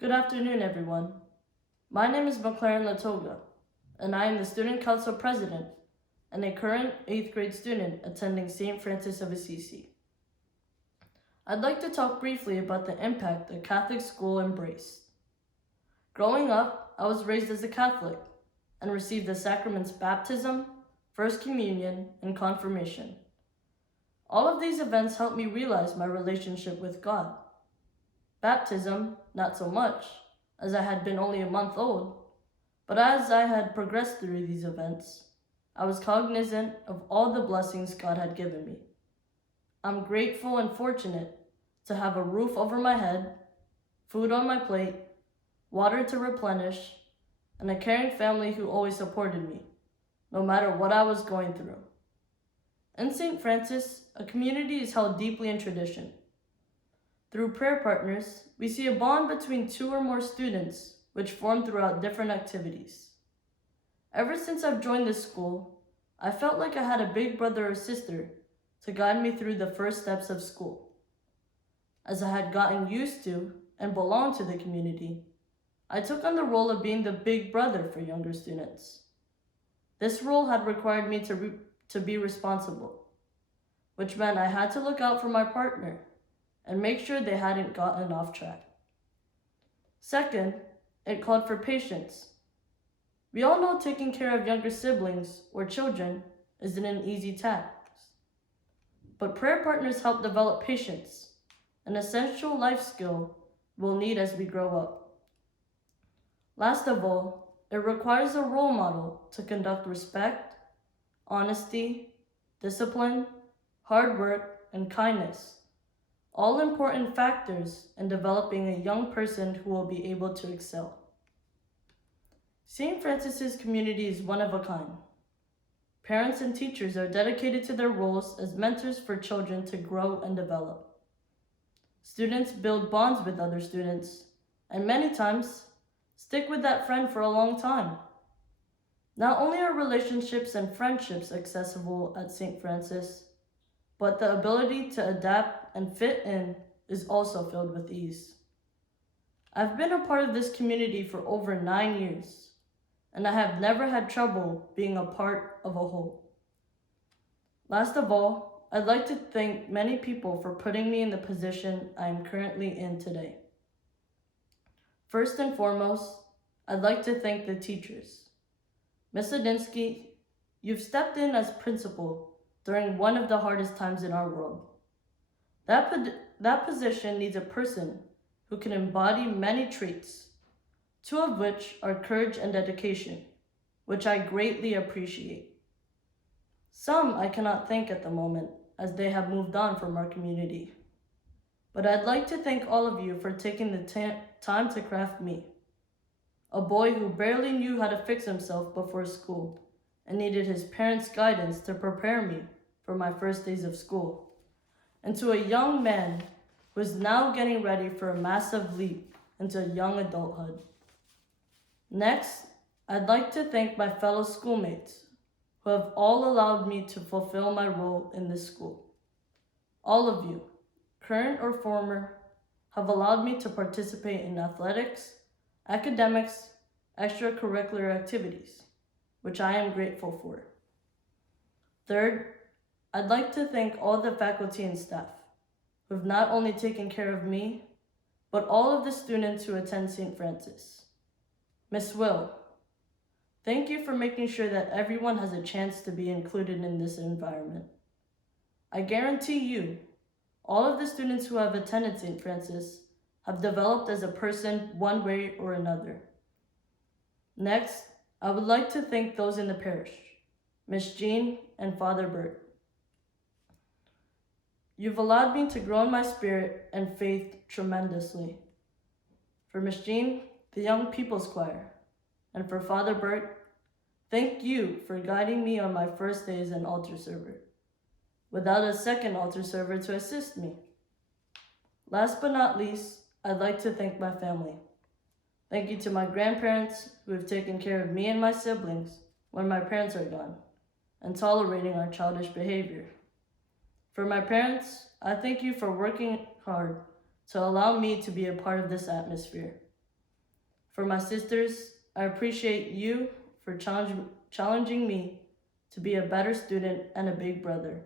Good afternoon, everyone. My name is Maclaren Latoga, and I am the Student Council President and a current 8th grade student attending St. Francis of Assisi. I'd like to talk briefly about the impact a Catholic school embraced. Growing up, I was raised as a Catholic and received the sacraments baptism, First Communion, and confirmation. All of these events helped me realize my relationship with God. Baptism, not so much, as I had been only a month old, but as I had progressed through these events, I was cognizant of all the blessings God had given me. I'm grateful and fortunate to have a roof over my head, food on my plate, water to replenish, and a caring family who always supported me, no matter what I was going through. In St. Francis, a community is held deeply in tradition. Through prayer partners, we see a bond between two or more students, which form throughout different activities. Ever since I've joined this school, I felt like I had a big brother or sister to guide me through the first steps of school. As I had gotten used to and belonged to the community, I took on the role of being the big brother for younger students. This role had required me to be responsible, which meant I had to look out for my partner and make sure they hadn't gotten off track. Second, it called for patience. We all know taking care of younger siblings or children isn't an easy task, but prayer partners help develop patience, an essential life skill we'll need as we grow up. Last of all, it requires a role model to conduct respect, honesty, discipline, hard work, and kindness, all important factors in developing a young person who will be able to excel. St. Francis's community is one of a kind. Parents and teachers are dedicated to their roles as mentors for children to grow and develop. Students build bonds with other students, and many times stick with that friend for a long time. Not only are relationships and friendships accessible at St. Francis, but the ability to adapt and fit in is also filled with ease. I've been a part of this community for over 9 years, and I have never had trouble being a part of a whole. Last of all, I'd like to thank many people for putting me in the position I am currently in today. First and foremost, I'd like to thank the teachers. Ms. Adinsky, you've stepped in as principal during one of the hardest times in our world. That position needs a person who can embody many traits, two of which are courage and dedication, which I greatly appreciate. Some I cannot thank at the moment, as they have moved on from our community. But I'd like to thank all of you for taking the time to craft me, a boy who barely knew how to fix himself before school and needed his parents' guidance to prepare me for my first days of school, and to a young man who is now getting ready for a massive leap into young adulthood. Next, I'd like to thank my fellow schoolmates who have all allowed me to fulfill my role in this school. All of you, current or former, have allowed me to participate in athletics, academics, extracurricular activities, which I am grateful for. Third, I'd like to thank all the faculty and staff who have not only taken care of me, but all of the students who attend St. Francis. Miss Will, thank you for making sure that everyone has a chance to be included in this environment. I guarantee you, all of the students who have attended St. Francis have developed as a person one way or another. Next, I would like to thank those in the parish, Miss Jean and Father Bert. You've allowed me to grow in my spirit and faith tremendously. For Miss Jean, the Young People's Choir, and for Father Bert, thank you for guiding me on my first day as an altar server, without a second altar server to assist me. Last but not least, I'd like to thank my family. Thank you to my grandparents who have taken care of me and my siblings when my parents are gone, and tolerating our childish behavior. For my parents, I thank you for working hard to allow me to be a part of this atmosphere. For my sisters, I appreciate you for challenging me to be a better student and a big brother.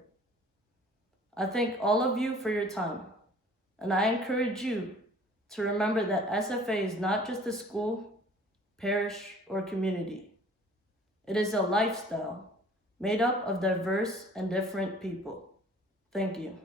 I thank all of you for your time, and I encourage you to remember that SFA is not just a school, parish, or community. It is a lifestyle made up of diverse and different people. Thank you.